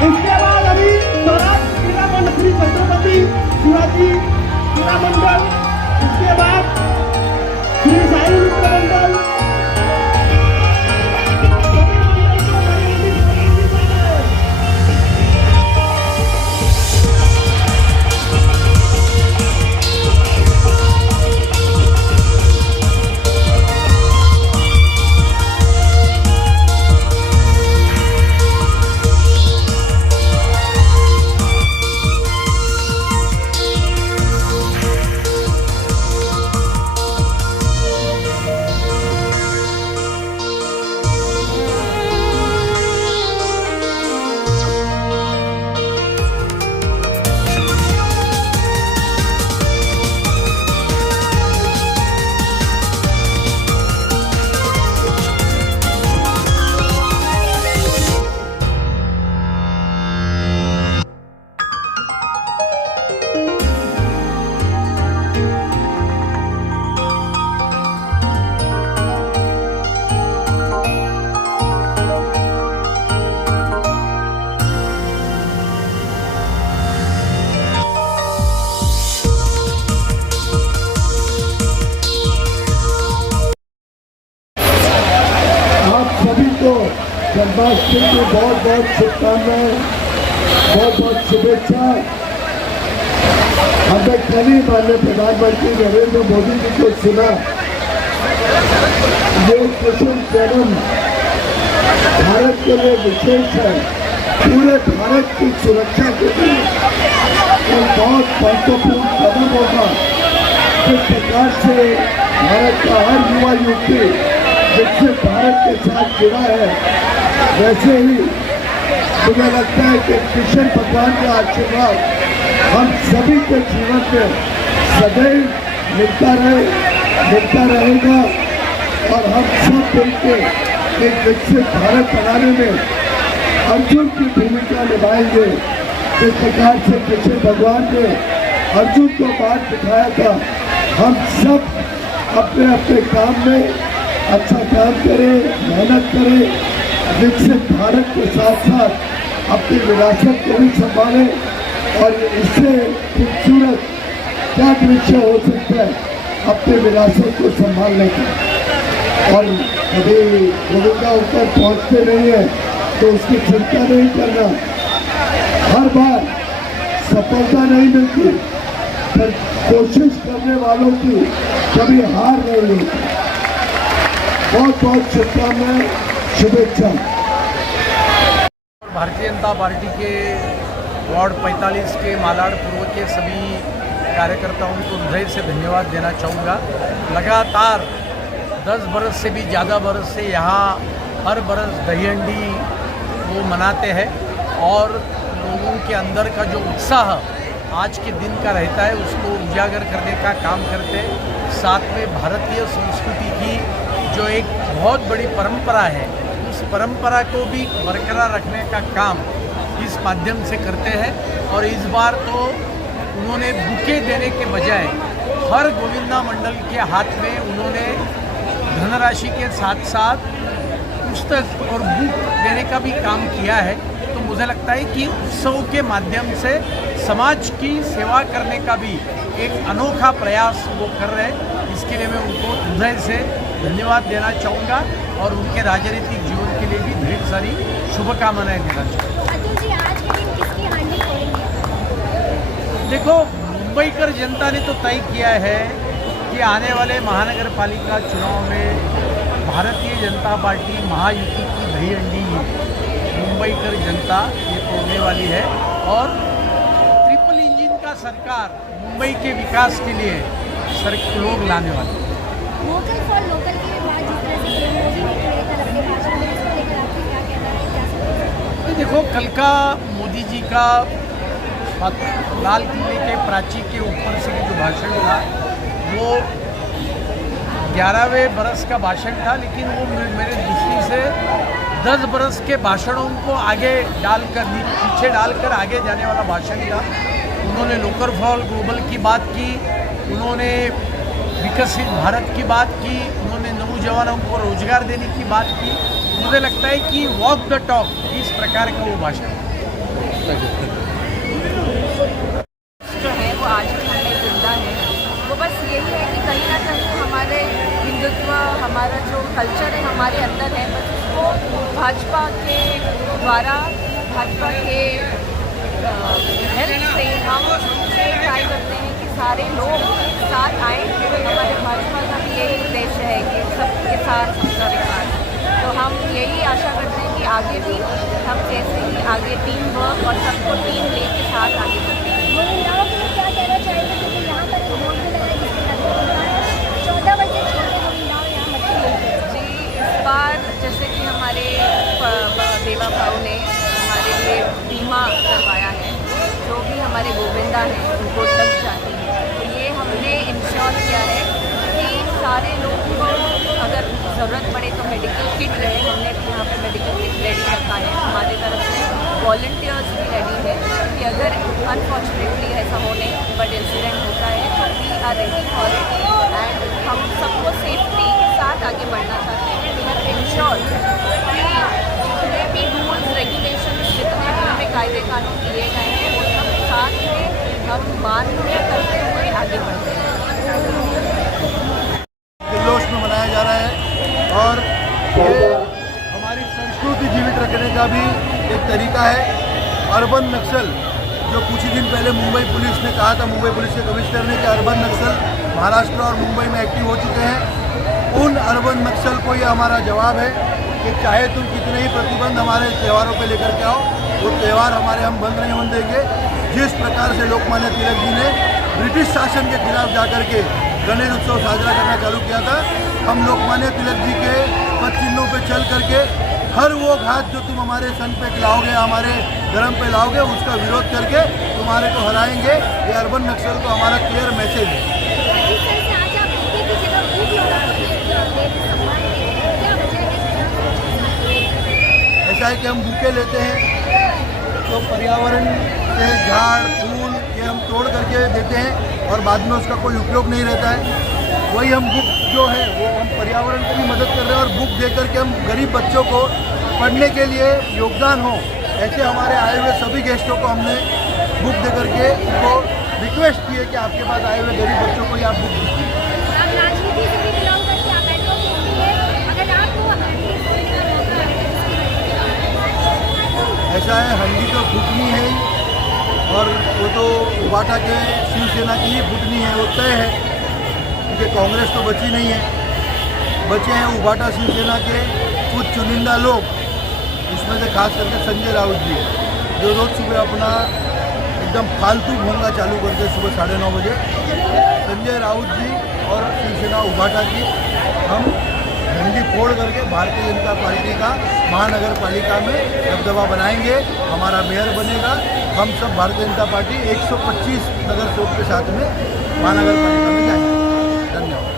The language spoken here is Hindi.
इसके बाद अभी स्वराज क्रीड़ा मंडल श्री छत्रपति शिवाजी क्रीड़ा मंडल, इसके बाद श्री साई मित्र मंडल, जन्माष्टमी की बहुत बहुत शुभकामनाएं, बहुत बहुत शुभेच्छा। हमने कल ही माननीय प्रधानमंत्री नरेंद्र मोदी जी को सुना। ये कृष्ण जन्म भारत के लिए विशेष है, पूरे भारत की सुरक्षा के लिए एक बहुत महत्वपूर्ण कदम होगा। जिस प्रकार से भारत का हर युवा युवती विकसित भारत के साथ जुड़ा है, वैसे ही मुझे लगता है कि कृष्ण भगवान का आशीर्वाद हम सभी के जीवन में सदैव मिलता रहेगा और हम सब मिलकर एक विकसित भारत बनाने में अर्जुन की भूमिका निभाएंगे। जिस प्रकार से कृष्ण भगवान ने अर्जुन को मार्ग दिखाया था, हम सब अपने अपने काम में अच्छा काम करें, मेहनत करें, विकसित भारत के साथ साथ अपनी विरासत को भी संभालें और इससे खूबसूरत क्या दृश्य हो सकता है अपने विरासत को संभालने का। और कभी गोविंदा ऊपर पहुंचते नहीं है तो उसकी चिंता नहीं करना। हर बार सफलता नहीं मिलती, पर कोशिश करने वालों की कभी हार नहीं मिलती। बहुत बहुत शुभकामनाएं, शुभेच्छा। भारतीय जनता पार्टी के वार्ड 45 के मालाड पूर्व के सभी कार्यकर्ताओं को हृदय से धन्यवाद देना चाहूँगा। लगातार 10 बरस से भी ज़्यादा बरस से यहाँ हर बरस दही हंडी वो मनाते हैं और लोगों के अंदर का जो उत्साह आज के दिन का रहता है उसको उजागर करने का काम करते हैं। साथ में भारतीय संस्कृति की जो एक बहुत बड़ी परंपरा है, उस परंपरा को भी बरकरार रखने का काम इस माध्यम से करते हैं। और इस बार तो उन्होंने बुके देने के बजाय हर गोविंदा मंडल के हाथ में उन्होंने धनराशि के साथ साथ पुस्तक और बुक देने का भी काम किया है। तो मुझे लगता है कि उत्सव के माध्यम से समाज की सेवा करने का भी एक अनोखा प्रयास वो कर रहे हैं। इसके लिए मैं उनको हृदय से धन्यवाद देना चाहूँगा और उनके राजनीतिक जीवन के लिए भी ढेर सारी शुभकामनाएं देना चाहूँगा। देखो, मुंबईकर जनता ने तो तय किया है कि आने वाले महानगर पालिका चुनाव में भारतीय जनता पार्टी महायुति की दही हंडी मुंबईकर जनता ये तोड़ने वाली है और ट्रिपल इंजन का सरकार मुंबई के विकास के लिए लोग लाने वाले हैं। वोकल फॉर लोकल के बाद जिस तरह से मोदी ने लेकर अपने भाषण में इसको लेकर आपको क्या कहना है, क्या समझते हैं? देखो, कल का मोदी जी का लाल किले के प्राची के ऊपर से जो भाषण था वो 11वें बरस का भाषण था, लेकिन वो मेरे दृष्टि से 10 बरस के भाषणों को आगे डालकर पीछे डालकर आगे जाने वाला भाषण था। उन्होंने लोकल फॉर ग्लोबल की बात की, उन्होंने विकसित भारत की बात की, उन्होंने नौजवानों को रोजगार देने की बात की। मुझे लगता है कि वॉक द टॉक इस प्रकार का वो भाषण। जो है वो आज भी हमें जिंदा है। वो बस यही है कि कहीं ना कहीं हमारे हिंदुत्व, हमारा जो कल्चर है हमारे अंदर है, बस उसको भाजपा के द्वारा, भाजपा के हेल्प से हम ट्राई करते हैं कि सारे लोग साथ आएँ। हमारे भाजपा का भी यही उद्देश्य है कि सबके साथ सबका विकास। तो हम यही आशा करते हैं कि आगे भी हम जैसे ही आगे टीम वर्क और सबको टीम लेके साथ आगे बढ़ते हैं। महिलाओं के लिए क्या कहना चाहेंगे, क्योंकि यहाँ पर एक बोर्ड भी लगा है जिसके अंदर 14 वर्ष से छोटे महिलाओं यहाँ मछली लेते हैं। जी, इस बार जैसे कि हमारे देवा भाव ने हमारे लिए बीमा करवाया है, जो भी हमारे गोविंदा हैं उनको लग जाती है। तो ये हमने इंश्योर किया है कि सारे लोगों को अगर ज़रूरत पड़े तो मेडिकल किट रहे। हमने भी यहाँ पे मेडिकल किट रेडी रखा है। हमारे तरफ से वॉलंटियर्स भी रेडी है कि अगर अनफॉर्चुनेटली ऐसा होने बट इंसिडेंट होता है तो we are ready for it. And हम सबको सेफ्टी के साथ आगे बढ़ना चाहते हैं। वी हैव इंश्योर कि जितने भी रूल्स रेगुलेशन, जितने भी हमें कायदे कानून दिए गए हैं वो सब साथ में हम मान्य करते हुए आगे बढ़ते हैं। जल्लोष में मनाया जा रहा है और ये हमारी संस्कृति जीवित रखने का भी एक तरीका है। अर्बन नक्सल जो कुछ ही दिन पहले मुंबई पुलिस ने कहा था, मुंबई पुलिस के कमिश्नर ने, कि अर्बन नक्सल महाराष्ट्र और मुंबई में एक्टिव हो चुके हैं। उन अर्बन नक्सल को ये हमारा जवाब है कि चाहे तुम कितने ही प्रतिबंध हमारे त्योहारों पे लेकर के आओ, वो त्यौहार हमारे हम बंद नहीं होने देंगे। जिस प्रकार से लोकमान्य तिलक जी ने ब्रिटिश शासन के खिलाफ जाकर के गणेश उत्सव साजरा करना चालू किया था, हम लोकमान्य तिलक जी के पद चिन्हों पे चल करके हर वो घात जो तुम हमारे सन पे लाओगे, हमारे धर्म पे लाओगे, उसका विरोध करके तुम्हारे को हराएंगे। ये अर्बन नक्सल को हमारा क्लियर मैसेज है। जिस तरह से आज आप बुके की जगह फूल लगा के सम्मान देते हैं, क्या वजह है? ऐसा है कि हम बुके लेते हैं तो पर्यावरण के झाड़ फूल ये हम तोड़ करके देते हैं और बाद में उसका कोई उपयोग नहीं रहता है। वही हम बुक जो है वो हम पर्यावरण को भी मदद कर रहे हैं और बुक दे करके हम गरीब बच्चों को पढ़ने के लिए योगदान हो, ऐसे हमारे आए हुए सभी गेस्टों को हमने बुक दे करके उनको रिक्वेस्ट की है कि आपके पास आए हुए गरीब बच्चों को ही आप बुक दीजिए। आप राजनीति से भी बिलोंग करते हैं, आप एडवोकेट भी हैं, अगर आपको एटलीस्ट देने का मौका है तो ऐसा है, हंडी तो फूटनी है ही और वो तो उबाटा के शिवसेना की ही फूटनी है, वो तय है, क्योंकि कांग्रेस तो बची नहीं है। बचे हैं उबाटा शिवसेना के कुछ चुनिंदा लोग, उसमें से खास करके संजय राउत जी, जो रोज़ सुबह अपना एकदम फालतू भोंगा चालू करते सुबह 9:30 बजे। संजय राउत जी और शिवसेना उबाटा की हम झंडी फोड़ करके भारतीय जनता पार्टी का महानगर पालिका में दबदबा बनाएंगे, हमारा मेयर बनेगा। हम सब भारतीय जनता पार्टी 125 नगर सेवक के साथ में महानगर पालिका में जाएंगे। धन्यवाद।